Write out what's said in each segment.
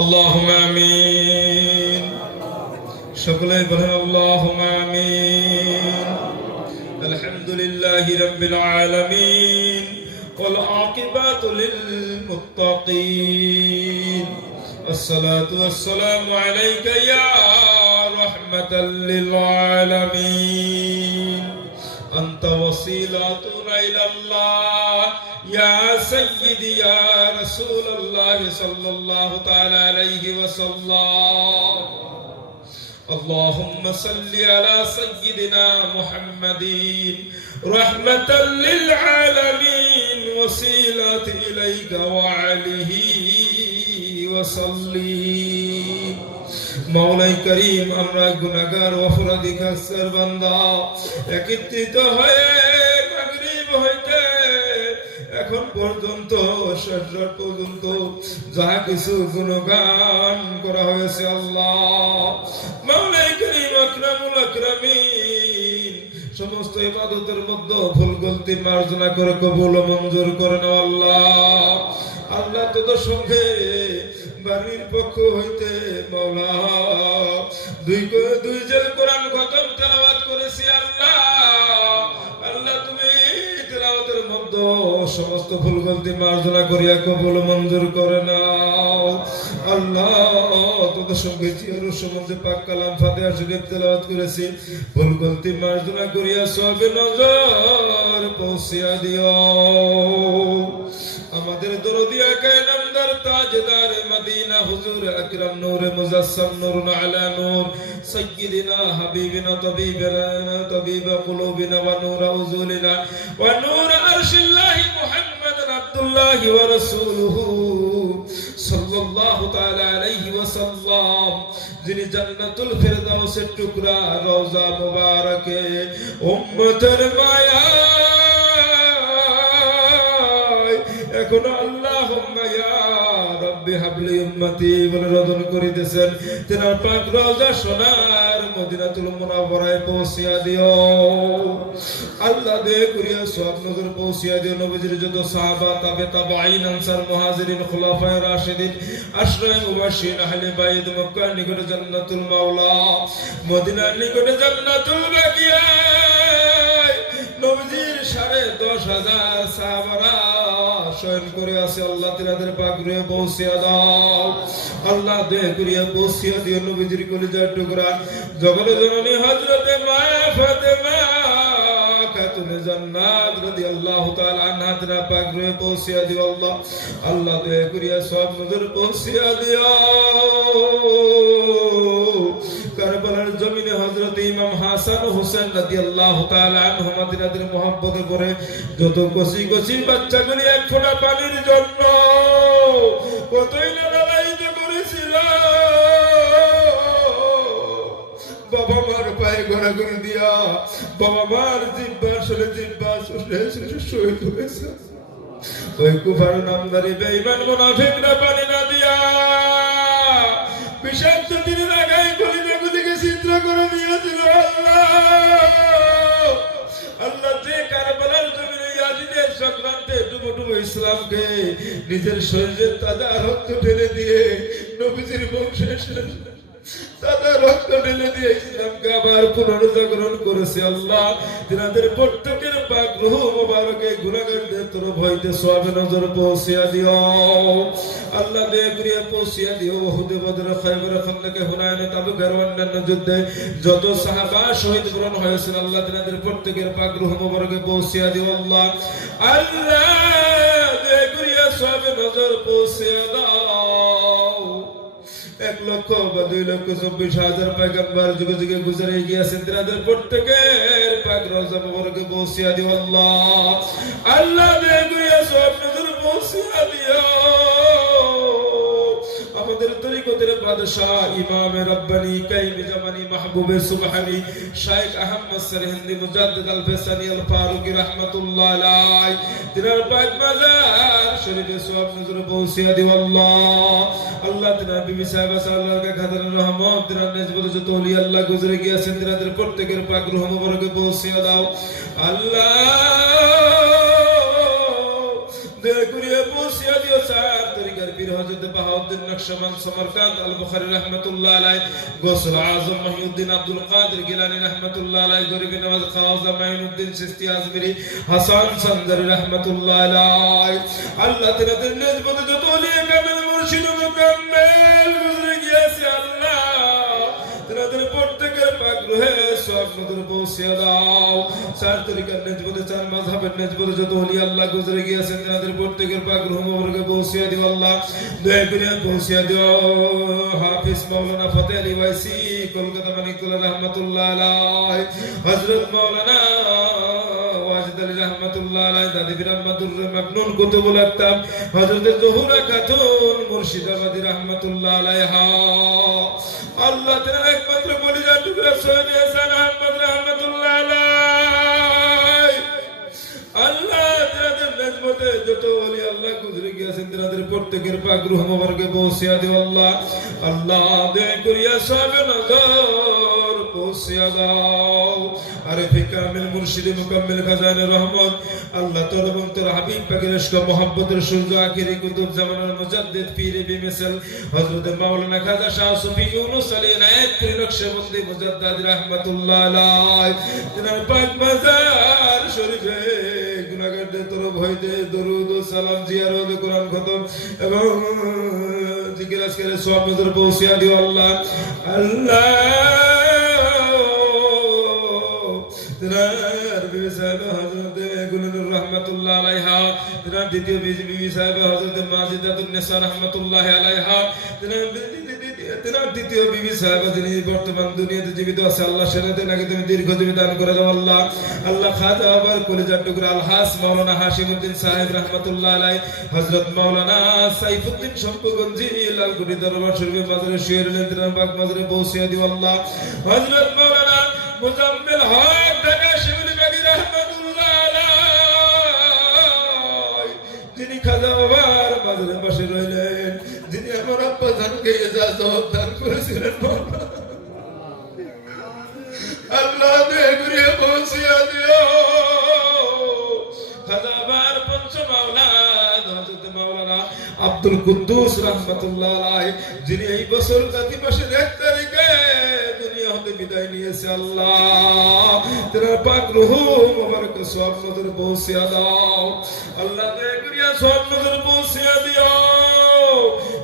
আল্লাহুম্মা আমিন। সকলেই বলেন আল্লাহুম্মা আমিন। আলহামদুলিল্লাহি রাব্বিল আলামিন ওয়াল আকিবাতু লিল মুত্তাকিন। আসসালাতু ওয়াসসালামু আলাইকা ইয়া রাহমাতাল লিল আলামিন। أنت وسيلتنا إلى الله يا سيدي يا رسول الله صلى الله تعالى عليه وسلم. اللهم صل على سيدنا محمد رحمة للعالمين وسيلة إليك وعليه وسلم. মাওলাই করিম, আমরা গুনাহগার অপরাধী খাসসার বান্দা একত্রিত হয়ে মাগরিব হইতে এখন পর্যন্ত শেষ পর্যন্ত যাহা কিছু গুণগান করা হয়েছে আল্লাহ মাওলাই করিম আকরামুল আকরামিন সমস্ত ইবাদতের মধ্যে ভুল গলতি মার্জনা করে কবুল ও মঞ্জুর করে নাও আল্লাহ। আল্লাহ তোদের সঙ্গে বাড়ির পক্ষ হইতে মাওলা দুই জেল কোরআন খতম তেলাওয়াত করেছি আল্লাহ। আল্লাহ তুমি তেলাওয়াতের মধ্যে সমস্ত ভুল গলতি মার্জনা করিয়া কবুল মঞ্জুর করে নাও আল্লাহ। তোদের সঙ্গে জিয়ার সম্বন্ধে পাক কালাম ফাতিহা শরীফ তেলাওয়াত করেছি, ভুল গলতি মার্জনা করিয়া সবে নজর পৌঁছিয়া দিও। আমাদের দরদি আকা নামদার তাজদার মদিনা হুজুর আকরাম নূরে মুজাসসাম নূরুন আলা নূর সাইয়্যিদিনা হাবিবিনা তাবিবা কুলুবিনা ওয়া নূরা উজুলিনা ওয়া নূরা আরশিল্লাহি মুহাম্মাদান আবদুল্লাহি ওয়া রাসূলুহু সাল্লাল্লাহু তাআলা আলাইহি ওয়াসাল্লাম, যিনি জান্নাতুল ফেরদাউসের টুকরা রওজা মুবারকে উম্মতের মায়া এখন আল্লাহুম্মা ইয়া রাব্বি হাবলি উম্মতি বলে রোদন করিতেছেন। তেনার পাক রওজা সোনার মদিনাতুল মুনাওয়ারায় পৌঁছিয়া দিও আল্লাহ। দয়া করিয়া সব নজর পৌঁছিয়া দিও নবীজির যত সাহাবা তাবে তাবাঈন আনসার মুহাজিরিন খুলাফায়ে রাশিদিন আশরায়ে মুবাশশিরিন আহলে বাইত মক্কার নিকটে জান্নাতুল মাওলা মদিনার নিকটে জান্নাতুল বাকিয়া নবীজির 10,500 সাহাবারা শয়ন করে আছে আল্লাহ তিনাদের পাক রুহে পৌঁছিয়া দাও আল্লাহ। দয়া করিয়া পৌঁছিয়া দিও নবীজির কলিজার টুকরা জগতের জননী হযরতে মা ফাতেমা খাতুনে জান্নাত রাদিয়াল্লাহু তাআলা আনহা তিনার পাক রুহে পৌঁছিয়া দিও আল্লাহ। আল্লাহ দয়া করিয়া সব নজর পৌঁছিয়া দিও কারবালার জমিনে হযরত ইমাম হাসান হোসেন রাদিয়াল্লাহু তাআলা আনহুমা তিনাদের মহব্বতে পড়ে যত কচি কচি বাচ্চাগুলি এক ফোঁটা পানির জন্য কতই না লড়াইতে করেছিল, বাবা মার পায়ে গড়াগড়ি দিয়া বাবা মার জিহ্বা আসলে জিহ্বা শহীদ হয়েছে। ওই কুফার নামদারি বেঈমান মুনাফিকরা পানি না দিয়া বিষাক্ত তীরে লাগাই কলিজাগুলিকে ছিদ্র করে দিয়েছিল আল্লাহ। আল্লাহ যে কারবালার জমিনে ইয়াজিদের সংক্রান্তে ডুবো ডুবো ইসলামকে নিজের শরীরের তাজা রক্ত ঢেলে দিয়ে নবীজির বংশের তাজা রক্ত ঢেলে দিয়ে ইসলামকে আবার পুনরুজ্জাগরণ করেছে আল্লাহ। তিনাদের প্রত্যেকের পাক রূহ মোবারকে গুনাহগারদের তরফ হইতে সওয়াবে নজর পৌঁছিয়া দিও আল্লাহ। দয়া করিয়া পৌঁছিয়া দিও উহুদ, বদর, খায়বার, খান্দক, হুনাইন, তাবুক আর অন্যান্য যুদ্ধে যত সাহাবা শহীদ বরণ হয়েছেন আল্লাহ তিনাদের প্রত্যেকের পাক রূহ মোবারকে পৌঁছিয়া দিও আল্লাহ। আল্লাহ দয়া করিয়া সওয়াবে নজর পৌঁছিয়া দাও। 1 লক্ষ বা 2 লক্ষ 24,000 পয়গম্বর যুগে যুগে গুজরে গিয়েছেন তিনাদের প্রত্যেকের পাক রওজা মুবারকে পৌঁছিয়া দিও আল্লাহ। আল্লাহ দয়া করিয়া সওয়াব নজর পৌঁছিয়া দিও আমাদের তরিকতের বাদশাহ ইমাম রব্বানি কাইম জামানি মাহবুবে সুবহানি শাইখ আহমদ সরহিন্দি মুজাদ্দিদ আল ফেসানি আল ফারুকি রাহমাতুল্লাহ আলাইহি তিনার পাক মাজার শরীফে সওয়াব নজর পৌঁছিয়া দিও আল্লাহ। আল্লাহ তিনার বিবি সাহেবা সাল্লাল্লাহু আলাইহি খাদার রহমত তিনার নিসবত যত ওলি আল্লাহ গুজরে গিয়েছেন তিনাদের প্রত্যেকের পাক রূহ মুবারকে পৌঁছিয়া দাও আল্লাহ। দয়া করিয়া পৌঁছিয়া দিও স্যার তরিকার পীর হযরত বাহাউদ্দিন নকশবন্দ সমরকান্দ আল বুখারী রাহমাতুল্লাহ আলাইহি, গৌসুল আযম মহিউদ্দিন আব্দুল কাদের গিলানী রাহমাতুল্লাহ আলাইহি, গরিব নওয়াজ খাওয়াজা মাইনুদ্দিন চিশতি আজমিরি, হাসান সানজারি রাহমাতুল্লাহ আলাইহি। আল্লাহ তাআলার নিসবত যত ওলি কামেল মুর্শিদ মুকাম্মেল গুজরে গিয়েছে আল্লাহ তাদের প্রত্যেকের পাক রুহে সওয়াব নজর পৌঁছে দাও। চার তরিকার নিসবতে চার মাযহাবের নিসবতে যত ওলি আল্লাহ গুজরে গিয়েছেন তাদের প্রত্যেকের পাক রুহ মুবারকে পৌঁছে দিও আল্লাহ, দয়া করে পৌঁছে দিও। হাফিজ মাওলানা ফতেহ আলী ওয়াইসি কলকাতা মানিকতলা রাহমাতুল্লাহ আলাইহি, হযরত মাওলানা ওয়াজিদ আলী রাহমাতুল্লাহ আলাইহি, দাদি বিরাহমাতুর মাকনুন কুতুবুল আকতাব হযরত জহুরা খাতুন মুর্শিদাবাদী রাহমাতুল্লাহ আলাইহা। আল্লাহ তাআলা একমাত্র কলিজার টুকরা সৈয়দ হাসান আহমদ রাহমাতুল্লাহ আলাইহি, আল্লাহ তাআলার নিসবতে যত ওলি আল্লাহ গুজরে গিয়েছেন তাদের প্রত্যেকের পাক রূহ মুবারকে পৌঁছে দিও আল্লাহ। আল্লাহ দয়া করিয়া সওয়াব নজর পৌঁছে দাও। আরিফে কামিল মুর্শিদ মুকাম্মিল খাজানে রহমত আল্লাহ তোর এবং তোর হাবিব পাকের ইশক মোহাব্বতের সূর্য আখিরি কুতুব জামানার মুজাদ্দিদ পীর বিমিসাল হযরত মাওলানা খাজা শাহ সুফি ইউনুস আলী নায়েব পীর নকশবন্দি মুজাদ্দিদ রাহমাতুল্লাহ আলাইহি, তিনার পাক মাজার শরীফে গুনাহগারদের তরফ হইতে দরুদ ও সালাম জিয়ারত কোরআন খতম এবং জিকির আজকের সওয়াব নজর পৌঁছে দিও আল্লাহ। আল্লাহ তিনার বিবি সাহেব হযরত গুলনুর রাহমাতুল্লাহ আলাইহা, তিনার দ্বিতীয় বিবি সাহেব হযরত মাজিদাতুন নিসা রাহমাতুল্লাহ আলাইহা, তিনার দ্বিতীয় বিবি সাহেব যিনি বর্তমান দুনিয়াতে জীবিত আছে আল্লাহ সেনাতে নাকি তুমি দীর্ঘজীবী দান করে দাও আল্লাহ। আল্লাহ খাজা আবার কলিজার টুকরা আলহাস মাওলানা হাশিমউদ্দিন সাহেব রাহমাতুল্লাহ আলাইহি, হযরত মাওলানা সাইফুদ্দিন শম্পগঞ্জি লালকুটি দরবার শরীফে মাজারে শুয়ে রইলেন, তিনার পাক মাজারে পৌঁছে দিও আল্লাহ। হযরত মাওলানা মুজাম্মিল হক ঢাকা শিবলী বাগী রাহমাতুল্লাহ আলাইহি, যিনি খাজা বাবার মাজারের পাশে রইলেন, যিনি আমার আব্বা জানকে ইজাজত দান করেছিলেন, আল্লাহ দয়া করে পৌঁছে দিও। খাজা বাবার পঞ্চম আওলাদ হযরত মাওলানা আব্দুল কুদ্দুস রাহমাতুল্লাহ আলাইহি, যিনি এই বছর জাতি মাসের 1 তারিখে দুনিয়া হতে বিদায় নিয়েছে আল্লাহ, তেরা পাক রূহ মুবারক সওয়াব নজর পৌঁছে দাও। আল্লাহ দয়া করিয়া সওয়াব নজর পৌঁছে দিও।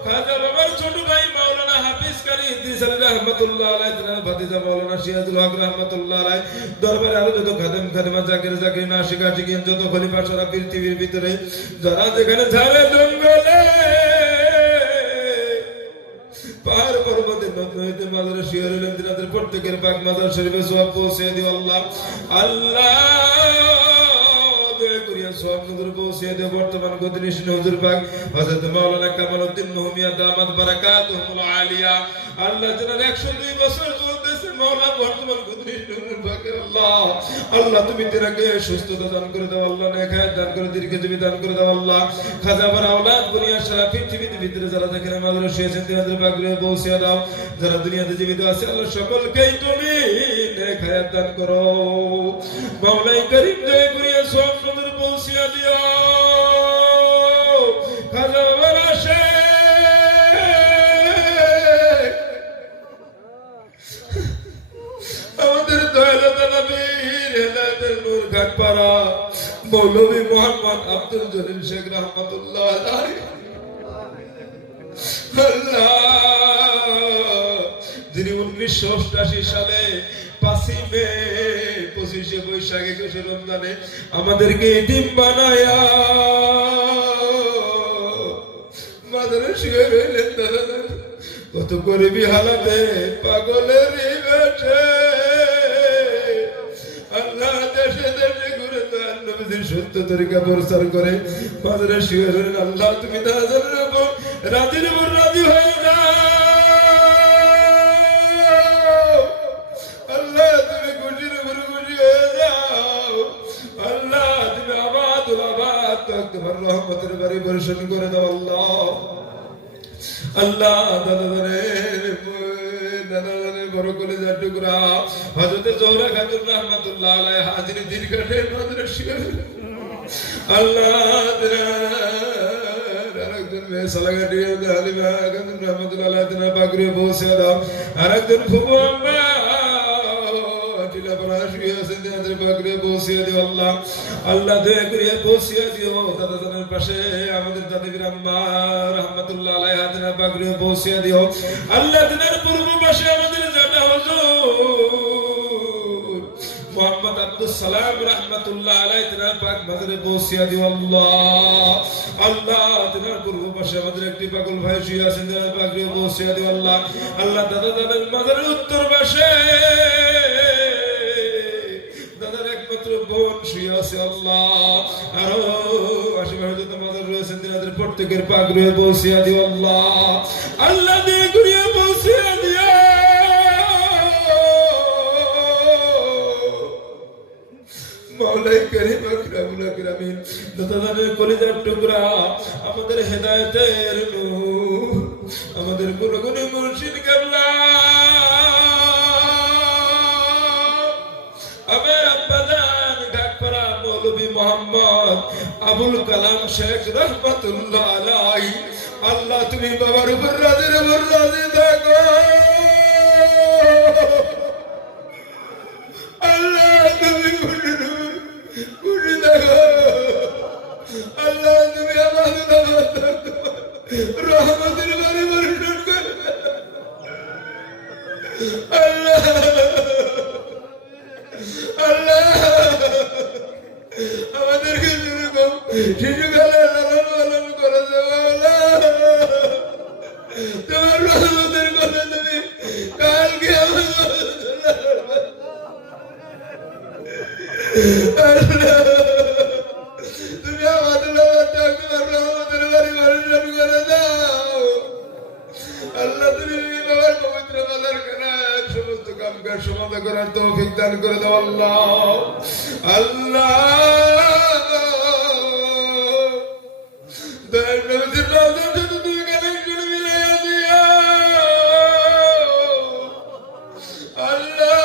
খাজা বাবার ছোট ভাই মাওলানা হাফিজ কারি ইদ্রিস আলী রাহমাতুল্লাহ আলাইহি, তেনার ভাতিজা মাওলানা সিরাজুল হক রাহমাতুল্লাহ আলাইহি, দরবারে আরো যত খাদেম খাদেমা জাকির জাকির নাশিক আশিকিন যত খলিফা সারা পৃথিবীর ভিতরে যারা যেখানে ঝাড়ে জঙ্গলে পাহাড় পর্বতে নদ নদীতে মাজারে শুয়ে রইলেন, তিনাদের প্রত্যেকের পাক মাজার শরীফে সওয়াব পৌঁছে দিও আল্লাহ। আল্লাহ দয়া করিয়া সওয়াব নজর পৌঁছে দিও। বর্তমান গদিনিশিন হুজুর পাক হযরত মাওলানা কামালউদ্দিন মুহমিয়া দামাত বারাকাতুহুল আলিয়া, আল্লাহ যারা 102 বছর চলতেছে মাওলানা বর্তমান গদিনিশিন হুজুর পাকের আল্লাহ, আল্লাহ তুমি তিনাকে সুস্থতা দান করে দাও আল্লাহ, নেক হায়াত দান করে দীর্ঘজীবী দান করে দাও আল্লাহ। খাজা বাবার আওলাদ দুনিয়া সারা পৃথিবীর ভিতরে যারা যেখানে মাজারে শুয়েছেন তিনাদের পাক রূহে পৌঁছে দাও। যারা দুনিয়াতে জীবিত আছে আল্লাহ সকলকেই তুমি নেক হায়াত দান করো। মাওলাই করিম দয়া করিয়া সওয়াব নজর পৌঁছে দিও। খাজা বাবার আশে আমাদের দয়ালুতা নবীর হেদায়েতের নূর ঘাটপাড়া মৌলভী মোহাম্মদ আব্দুল জলিল শেখ রাহমাতুল্লাহ আলাইহি, আল্লাহ যিনি 1988 সালে 5 মে 25 বৈশাখ 21 রমজানে আমাদেরকে এতিম বানায়া মাদারে শুয়ে রইলেন, কত গরিবী হালাতে পাগলের বেশে আল্লাহ দেশে দেশে ঘুরে তার নবীর সত্য তরিকা প্রচার করে মাদারে শুয়ে রইলেন। আল্লাহ তুমি রাজির উপর রাজি হয়ে যাও, আল্লাহ তুমি খুশির উপর খুশি হয়ে যাও, আল্লাহ তুমি আবাদুল আবাদ তোমার রহমতের বাড়ি বর্ষণ করে দাও আল্লাহ। আল্লাহ দাদারে বড় কলিজার টুকরা হযরত জোহরা খাতুন রাহমাতুল্লাহ আলাইহা, যিনি দীর্ঘদিন মাদ্রাসা আল্লাহ একজন মেয়ে সালাগাটি হালিমা একজন রহমতুল্লাহ আলাইহি তিনার পাগড়ি পৌঁছে দাও আর একজন ফুফু আম্মা টিলা পড়া শুয়ে আছেন তিনাদের পাগড়ি পৌঁছে দিও আল্লাহ আল্লাহ দয়া করে পৌঁছে দিও দাদা জানের পাশে আমাদের দাদি বীর আম্মা রহমতুল্লাহ আলাইহা তিনার পাগড়ি পৌঁছে দিও আল্লাহ তিনার পূর্ব পাশে আমাদের জানা হুজুর মোহাম্মদ আব্দুল সালাম রহমতুল্লাহ আলাইহি তিনার পাক মাজারে পৌঁছে দিও আল্লাহ আল্লাহ তিনার পূর্ব পাশে আমাদের একটি পাগল ভাই শুয়ে আছেন তিনার পাগড়ি পৌঁছে দিও আল্লাহ আল্লাহ দাদা দাদার মাজারের উত্তর পাশে দাদার একমাত্র বোন শুয়ে আছে আল্লাহ আরো আশেপাশে যত মাজার রয়েছেন তিনাদের প্রত্যেকের পাগড়ি পৌঁছে দিও আল্লাহ আল্লাহ দিয়ে ঘুরিয়ে পৌঁছে দিও মাওলাই করিম আকরামুল আকরামিন দাদাদের কলিজার টুকরা আমাদের হেদায়েতের নূর আমাদের গুণগুণী মুর্শিদ কেবলা আমার আব্বাজান ঢাকপাড়া মৌলভী মোহাম্মদ আবুল কালাম শেখ রহমতুল্লাহ আলাইহি আল্লাহ তুমি বাবার উপর রাজি থাকো আল্লাহ তুমি খুশি থাকো আল্লাহ তুমি আমাদের রহমতের বাড়ি বর্ষণ করো আল্লাহ আল্লাহ আমাদেরকে যেরকম শিশুকালে লালন পালন করে দেবো তোমার রহমতের কথা তুমি কালকে তুমি আমাদের তোমার রহমতের বাড়ি বর্ষণ করে দাও আল্লাহ তুমি বাবার পবিত্র বাজার কেনার সমস্ত কামকাজ সমাধা করার তৌফিক দান করে দাও আল্লাহ আল্লাহ দয়ার নবীর রওজার সাথে তুমি কানেকশন মিলাইয়া দিও আল্লাহ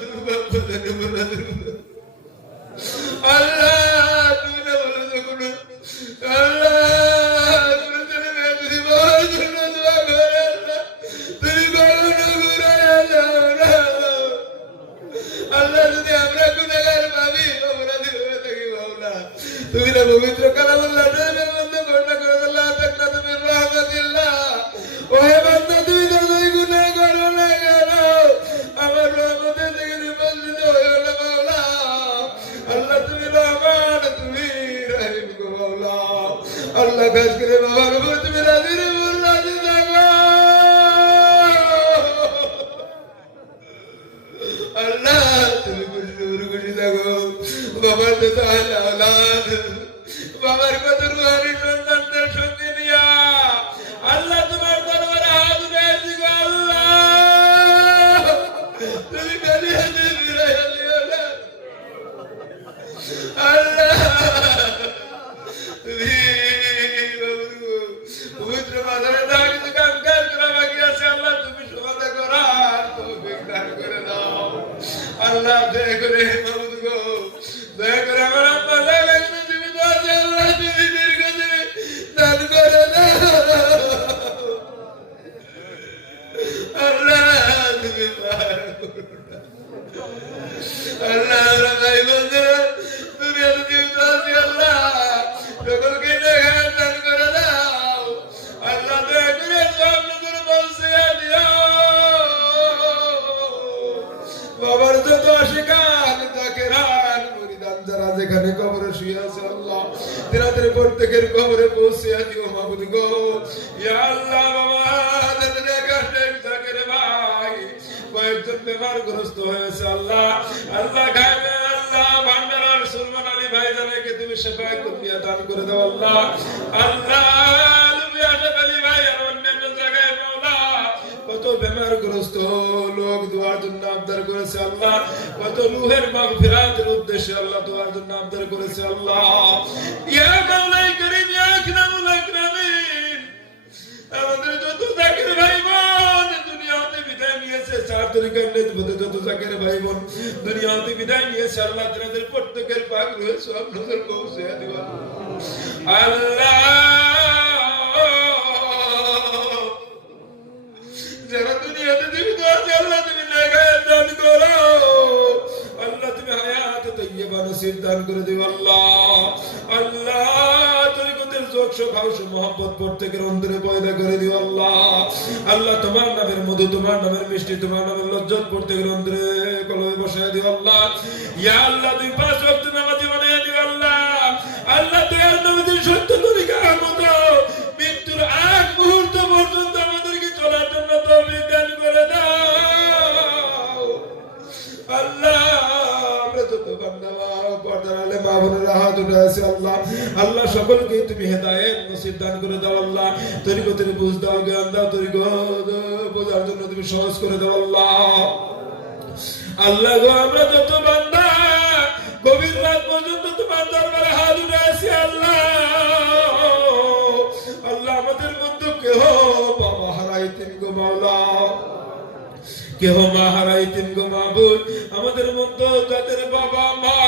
তুমি বাপ্পাদের বলে আল্লাহ তুমি না বলে যখন আল্লাহ তুমি না পবিত্র কালামুল্লাহ বন্ধ ঘটনা করে আল্লাহ তাকনা তুমি রহমাতিল্লাহ ওহে বান্দা তুমি তো দুই গুনাহ করো না কেন আমার রহমতের থেকে নিবন্ধিত হয়ে গেল মাওলা আল্লাহ তুমি রহমান তুমি রহিম গো মাওলা আল্লাহ খাস করে বাবার উপর তুমি রাজি থাকো আল্লাহ তুমি খুশি থাকো বাবার তো বাবার কত রুহানি সন্তানদের সঙ্গে নিয়া আল্লাহ তোমার দরবারে হাত উঠাইছি গো আল্লাহ তুমি খালি হাতে ফিরাইয়া দিও না আল্লাহ তুমি পবিত্র মাজারে দাও কিছু কাম কাজ করা বাকি আছে আল্লাহ তুমি সমাধা করার তৌফিক দান করে দাও আল্লাহ দয়া করে মাবুদ গো দয়া করে আমার আম্মা দান করে দাও আল্লাহ তুমি আল্লাহ ভাই বন্ধু তুমি আল্লাহ সকলকে দান করে দাও আল্লাহ দয়া করে সব নজর পৌঁছে দিও বাবার যত আশিকান জাকেরান মুরিদান যারা যেখানে কবরে শুয়ে আছে আল্লাহ তিনাদের প্রত্যেকের কবরে পৌঁছে দিও মাবুদ গো ইয়া আল্লাহ বাবা তাদের কাছে জাকের ভাই কয়েকজন বেমারগ্রস্ত হয়েছে আল্লাহ আল্লাহ গায়বে আল্লাহ ভান্ডারার সুলমান আলী ভাই জানেকে তুমি শেফা কুমিয়া দান করে দাও আল্লাহ আল্লাহ লুবিয়া আলী ভাই আর অন্যান্য জায়গায় মাওলা কত বেমারগ্রস্ত লোক দোয়ার জন্য আবদার করেছে আল্লাহ কত রূহের মাগফিরাতের উদ্দেশ্যে আল্লাহ দোয়ার জন্য আবদার করেছে আল্লাহ ইয়া মাওলাই করিম ইয়া আকরামুল আকরামিন আমাদের যত জাকির ভাই বোন দুনিয়াতে বিদায় নিয়েছে চার তরিকার নেতৃত্বে যত জাকির ভাই বোন দুনিয়াতে বিদায় নিয়েছে আল্লাহ তাদের প্রত্যেকের পাক রুহে সব নজর পৌঁছে দিবা আল্লাহ। যারা দুনিয়াতে জীবিত আছে আল্লাহ তুমি নেগায়াত দান করো আল্লাহ, তুমি হায়াত তাইয়্যিবা নসিব দান করে দিও আল্লাহ। আল্লাহ তরিকতের জোকশ খাওশ মোহাম্মত প্রত্যেকের অন্তরে পয়দা করে দিও আল্লাহ। আল্লাহ তোমার নামের মধু, তোমার নামের মিষ্টি, তোমার নামের লজ্জত প্রত্যেকের অন্তরে কলবে বসায় দিও আল্লাহ। ইয়া আল্লাহ তুমি 5 ওয়াক্ত নামাজি বানায় দিও আল্লাহ। আল্লাহ দয়ার নবীর সত্য তরিকার মতো মৃত্যুর আগ মুহূর্ত পর্যন্ত আমাদেরকে চলার জন্য তৌফিক দান করে দাও আল্লাহ। আমরা যত বান্দা পর্দার আলে মা বোনেরা হাত উঠে আছে আল্লাহ, আল্লাহ সকলকে তুমি হেদায়েত নসিব দান করে দাও আল্লাহ। তরিকতের বুঝ দাও, জ্ঞান দাও, তরিকত বোঝার জন্য তুমি সহজ করে দাও আল্লাহ। আল্লাহ গো আমরা যত বান্দা গভীর রাত পর্যন্ত তোমার দরবারে হাত উঠে আছি আল্লাহ। আল্লাহ আমাদের মধ্যে কেহ বাবা হারাইতেন গো মাওলা, কেহ মা হারাইতেন গো মাবুদ। আমাদের মধ্যে যাদের বাবা মা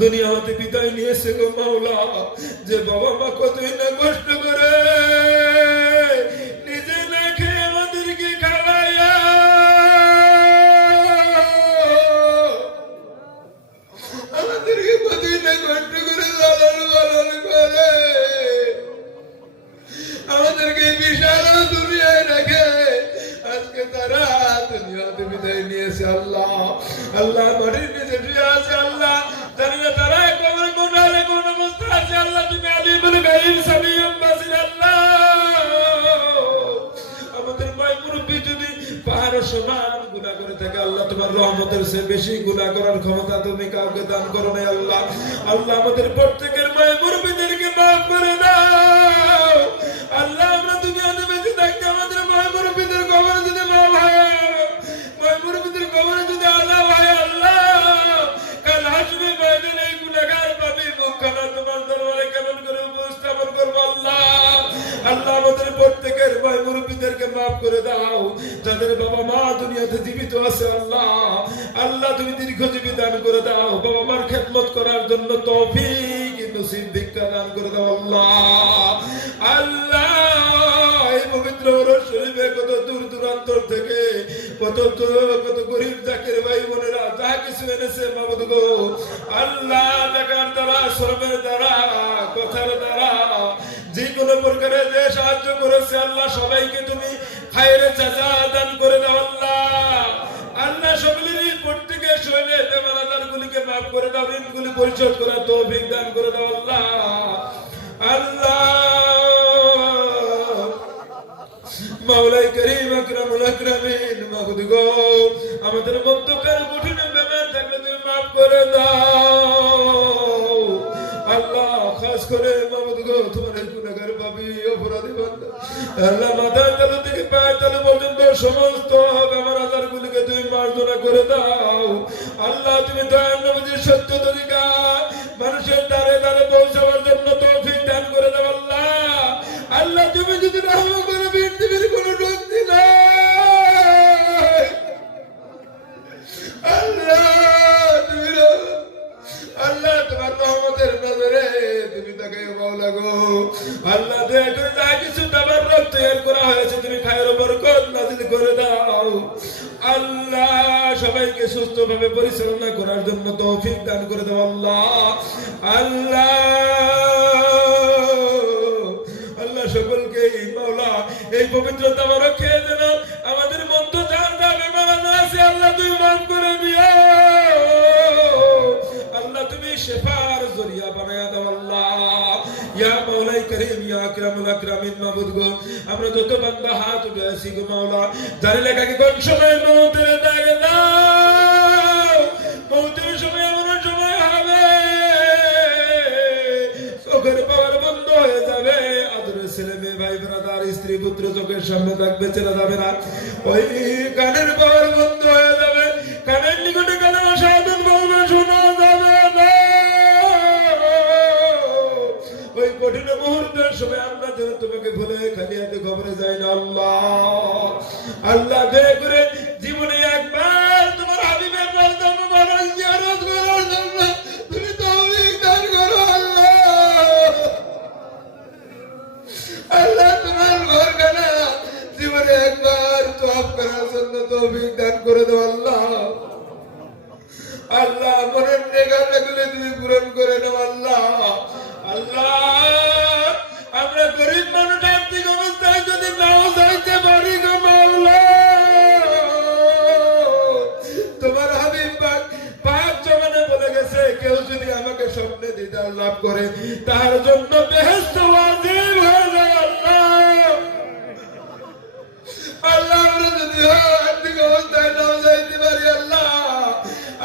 দুনিয়া হতে বিদায় নিয়েছে গো মাওলা, যে বাবা মা কতই না কষ্ট করে নিজে না খেয়ে আমাদেরকে খাওয়াইয়া আমাদেরকে কতই না কষ্ট করে লালন পালন করে আমাদেরকে বিশাল দুনিয়ায় রাখে, আজকে তারা দুনিয়াতে বিদায় নিয়েছে আল্লাহ। আল্লাহ মাটির নিচে শুয়ে আছে আল্লাহ, জানি না তারা কবরে কোন হালে কোন অবস্থা আছে আল্লাহ। তুমি আলিমুল গায়ব সামিউল বাসির আল্লাহ। আমাদের মাই মুরব্বি যদি পাহাড় সমান গুনাহ করে থাকে আল্লাহ, তোমার রহমতের চেয়ে বেশি গুনাহ করার ক্ষমতা তুমি কাউকে দান করো না আল্লাহ। আল্লাহ আমাদের প্রত্যেকের মাই মুরব্বিদেরকে মাফ করে দাও আল্লাহ। আমরা দুনিয়াতে বেঁচে থাকতে আমাদের মাই মুরব্বিদের কবরে যদি মাফ হয়, মাই মুরব্বিদের কবরে যদি আযাব হয় আল্লাহ, কাল হাসবে ময়দানে এই গুনাহগার পাপী মুখখানা তোমার দরবারে কেমন করে উপস্থাপন করব আল্লাহ। আল্লাহ আমাদের প্রত্যেকের মাই মুরব্বিদেরকে মাফ করে দাও, যাদের বাবা মা দুনিয়াতে জীবিত আছে আল্লাহ। আল্লাহ তুমি দীর্ঘজীবী দান করে দাও, বাবা মার খেদমত করার জন্য তৌফিক নসিব ভিক্ষা দান করে দাও আল্লাহ। আল্লাহ এই পবিত্র রোজ শরীফে কত দূর দূরান্তর থেকে কত গরিব জাকির ভাই বোনেরা যা কিছু এনেছে মাবুদ গো আল্লাহ, টাকার দ্বারা, শ্রমের দ্বারা, কথার দ্বারা, যে কোনো প্রকারে যে সাহায্য করেছে আল্লাহ, সবাইকে তুমি খায়রে জাযা দান করে দাও আল্লাহ। আল্লাহ সকলেরই প্রত্যেকের শরীরে বেমার আজারগুলিকে মাফ করে দাও, ঋণগুলি পরিশোধ করার তৌফিক দান করে দাও আল্লাহ। আল্লাহ মাওলাই করিম আকরামুল আকরামিন মাবুদ গো আমাদের মধ্যকার কঠিন বেমার থাকলে তুমি মাফ করে দাও আল্লাহ। খাস করে মাবুদ গো তোমার এই গুনাহগার পাপী অপরাধী বান্দা আল্লাহ, মাথার তালু থেকে পায়ের তালু পর্যন্ত সমস্ত বেমার আজারগুলিকে তুমি মার্জনা করে দাও আল্লাহ। তুমি দয়ার নবীর সত্য তরিকা মানুষের দ্বারে দ্বারে পৌঁছাবার জন্য তৌফিক দান করে দাও আল্লাহ। আল্লাহ তুমি যদি রহম করে পৃথিবীর কোন শক্তি নাই আল্লাহ, তুমি আল্লাহ তোমার রহমতের নজরে তুমি তাকে মাওলা গো আল্লাহ দয়া করে যা কিছু তোমার রব তৈরি করা হয়েছে তুমি খায়ের বরকত নাযিল করে দাও আল্লাহ। সবাইকে সুস্থভাবে পরিচালনা করার জন্য তৌফিক দান করে দাও আল্লাহ। আল্লাহ আল্লাহ সকলকে মাওলা এই পবিত্র তাওয়ার খেয়ে যেন আমাদের মধ্য যার যা বেমার আছে আল্লাহ তুমি মাফ করে দিও আল্লাহ। তুমি শেফার জরিয়া বানায়া দাও আল্লাহ। ইয়া মাওলাই করিম ইয়া আকরামুল আকরামিন মাবুদ গো আমরা যত বান্দা হাত উঠে আছি গো মাওলা, জানি লেখাকে কোন সময় মওতের দাগে দাও, মওতের সময় এমন সময় হবে চোখের পাওয়ার বন্ধ হয়ে যাবে, আদরের ছেলে মেয়ে ভাই ব্রাদার স্ত্রী পুত্র চোখের সামনে থাকবে, চেনা যাবে না, ওই কানের পাওয়ার বন্ধ হয়ে যাবে, কানের নিকটে কানের শাহাদাত বলবে শোনা যাবে না। ওই কঠিন মুহূর্তের সময় আমরা যেন তোমাকে ভুলে খালি হাতে খবরে যাই না আল্লাহ। আল্লাহ দয়া করে জীবনে একবার তোমার হাবিবের রওজা মুবারক জিয়ারত করো তার জন্য বেহেশত ওয়াজিব হয়ে যায় আল্লাহ। আল্লাহ আমরা যদি আর্থিক অবস্থায় নাও যাইতে পারি আল্লাহ,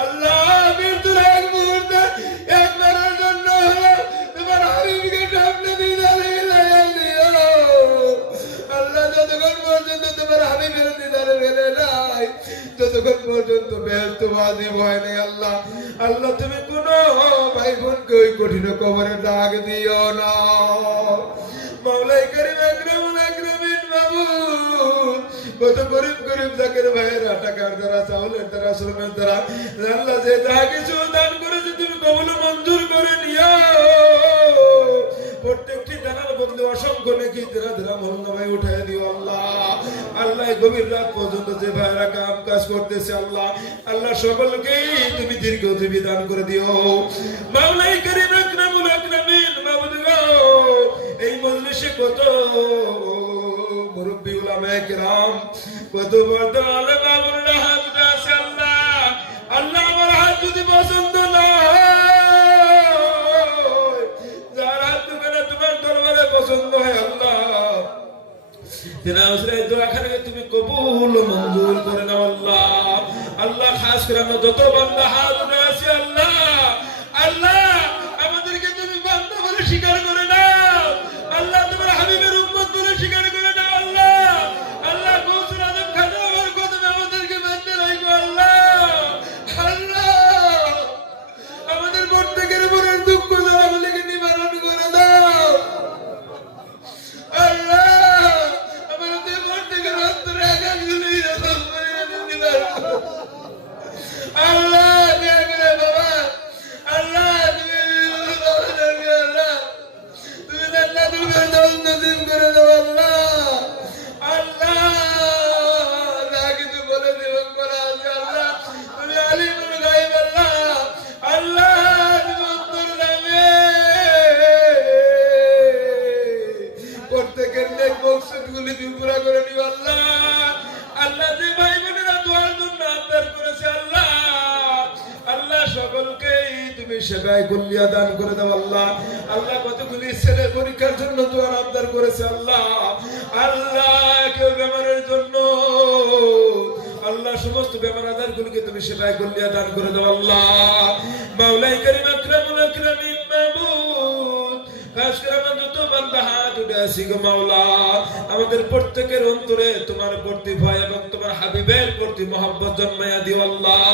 আল্লাহ মৃত্যুর এক মুহূর্তে একবারের জন্য তোমার হাবিবকে সামনে দিদারে দিও আল্লাহ। যতক্ষণ পর্যন্ত তোমার হাবিবের দিদারে গেলে নাই, যতক্ষণ পর্যন্ত বেহেশত ওয়াজিব হয় নাই আল্লাহ, আল্লাহ তুমি কোন ভাই বোনকে ওই কঠিন কবরে ডাক দিও না। মাওলাই করিম আকরামুল আকরামিন মাবুদ, কত গরিব গরিব জাকের ভাইয়েরা টাকার দ্বারা, চাউলের দ্বারা, শ্রমের দ্বারা আল্লাহ যে যা কিছু দান করেছে তুমি কবুল মঞ্জুর করে নিও। প্রত্যেকটি দানার বদলে অসংখ্য নেকি ধীরে ধীরে মহল্লায় উঠাই দিও আল্লাহ। আল্লাহ গভীর রাত পর্যন্ত যে ভাইরা কাম কাজ করতেছে আল্লাহ, আল্লাহ সকলকেই তুমি দীর্ঘজীবী দান করে দিও। মাওলাই করিম আকরামুল আকরামিন মাবুদ গো, এই মজলিসে কত মুরব্বী উলামায়ে কেরাম, কত বড় আলেম বাবুরা হাত আছে আল্লাহ। আল্লাহ আমার হাত যদি পছন্দ না হয়, যার হাত দুখানে তোমার দরবারে পছন্দ হয় আল্লাহ, তুমি কবুল মঞ্জুর করে নাও আল্লাহ। আল্লাহ খাস করে আমরা যত বান্দা হাত উঠে আছি আল্লাহ, আল্লাহ আমাদেরকে তুমি বান্দা বলে স্বীকার করে নাও আল্লাহ, তোমার হাবিবের উম্মত বলে স্বীকার করে নাও আল্লাহ। আল্লাহ গৌসুল আজম খাজা বাবার কদমে আমাদেরকে বাঁধতে রাখো আল্লাহ। আল্লাহ আমাদের প্রত্যেকের মনের দুঃখ জ্বালাগুলিকে নিবারণ করে দাও আল্লাহ। সেবায় কুল্লিয়া দান করে দাও আল্লাহ। আল্লাহ কতগুলি ছেলে পরীক্ষার জন্য দোয়ার আবদার করেছে আল্লাহ, আল্লাহ কেউ বেমারের জন্য আল্লাহ, সমস্ত বেমার আজার গুলিকে তুমি সেবায় কুল্লিয়া দান করে দাও আল্লাহ। মাওলাই করিম আকরামুল আকরামিন মাবুদ, খাস করে আমরা যত বান্দা হাত উঠে আছি গো মাওলা, আমাদের প্রত্যেকের অন্তরে তোমার প্রতি ভয় এবং তোমার হাবিবের প্রতি মহব্বত জন্মাইয়া দিও আল্লাহ।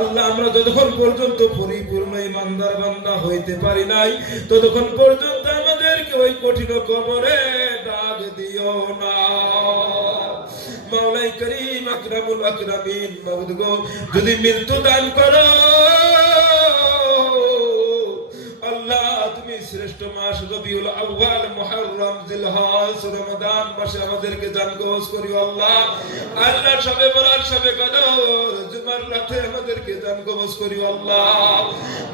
আল্লাহ আমরা যতক্ষণ পর্যন্ত পরিপূর্ণ ইমানদার বান্দা হইতে পারি নাই, ততক্ষণ পর্যন্ত আমাদেরকে ওই কঠিন কবরে ডাক দিও না। মাওলাই করিম আকরামুল আকরামিন মাবুদ গো, যদি মৃত্যু দান করো আল্লাহ, তুমি শ্রেষ্ঠ মাস রবিউল আউয়াল, মুহররম, জিলহজ, রমাদান মাসে আমাদেরকে জান কবজ করিও আল্লাহ। আল্লাহ শবে বরাত, শবে কদর, জুমার রাতে আমাদেরকে জান কবজ করিও আল্লাহ।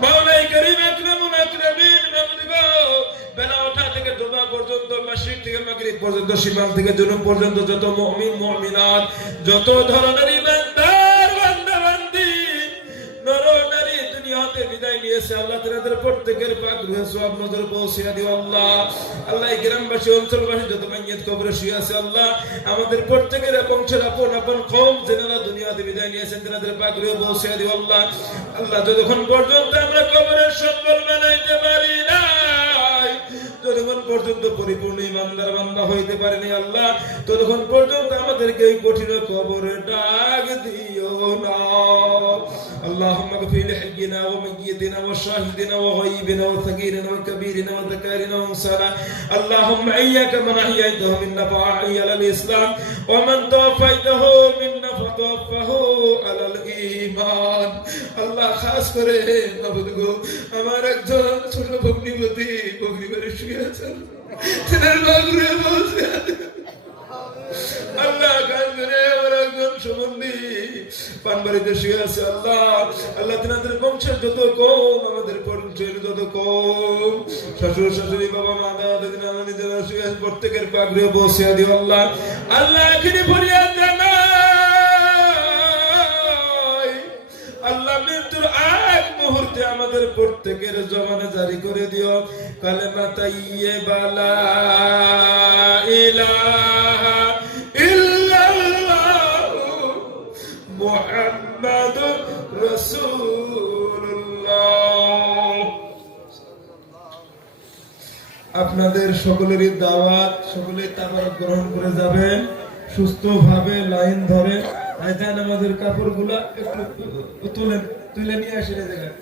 মাওলাই করিম আকরামুল আকরামিন মাবুদ গো, বেলা ওঠা থেকে ডোবা পর্যন্ত, মাশরিক থেকে মাগরিব পর্যন্ত, শিমাল থেকে জুনুব পর্যন্ত যত মুমিন মুমিনাত, যত ধরনের ইমানদার বান্দা বান্দি নর নারী দুনিয়াতে বিদায় নিয়েছে আল্লাহ, তাদের প্রত্যেকের পাক রুহে সওয়াব নজর পৌঁছিয়ে দিও আল্লাহ। আল্লাহ এই গ্রামবাসী অঞ্চলবাসী যত মাইয়িত কবরে শুয়ে আছে আল্লাহ, আমাদের প্রত্যেকের বংশের আপন আপন কওম যারা দুনিয়াতে বিদায় নিয়েছেন তাদের পাক রুহে পৌঁছিয়ে দিও আল্লাহ। আল্লাহ যতক্ষণ পর্যন্ত আমরা কবরের সম্বল বানাইতে পারি না, যতক্ষণ পর্যন্ত পরিপূর্ণ ইমানদার বান্দা হইতে পারেনি আল্লাহ, ততক্ষণ পর্যন্ত আমাদেরকে এই কঠিন কবরে ডাক দিও না। اللهم اغفر لحينا وميتنا وشاهدنا وغيبنا وثقيلنا وكبيرنا وذكارنا وانصارنا. اللهم اياك من احييته منا فاحي على الاسلام، ومن توفيته منا فتوفه على الايمان. الله খাস করে মাবুদ গো, আমার একজন ছোট ভগ্নিপতি ভগ্নিবারে শুয়ে আছেন, তার বাগুরে বসে আল্লাহ খাস করে আমার একজন সম্বন্ধী পানবাড়িতে শুয়ে আছে আল্লাহ। আল্লাহ তিনাদের বংশের যত কম, আমাদের বংশের যত কম, শ্বশুর শাশুড়ি, বাবা মা, দাদা দিদি, নানা নিজেরা শুয়ে আছে, প্রত্যেকের পাগড়ে বসে দিও আল্লাহ। আল্লাহ এখানে ফরিয়াদ জানাই আল্লাহ, মৃত্যুর আগ মুহূর্তে আমাদের আমাদের প্রত্যেকের জবানে জারি করে দিও কালেমা তাইয়্যিবা লা ইলাহা ইল্লাল্লাহু মুহাম্মাদুর রাসূলুল্লাহ। আপনাদের সকলেরই দাওয়াত, সকলে তাবারক গ্রহণ করে যাবেন সুস্থভাবে লাইন ধরে। আমাদের কাপড়গুলা একটু তুলে নিয়ে আসেন এই জায়গায়।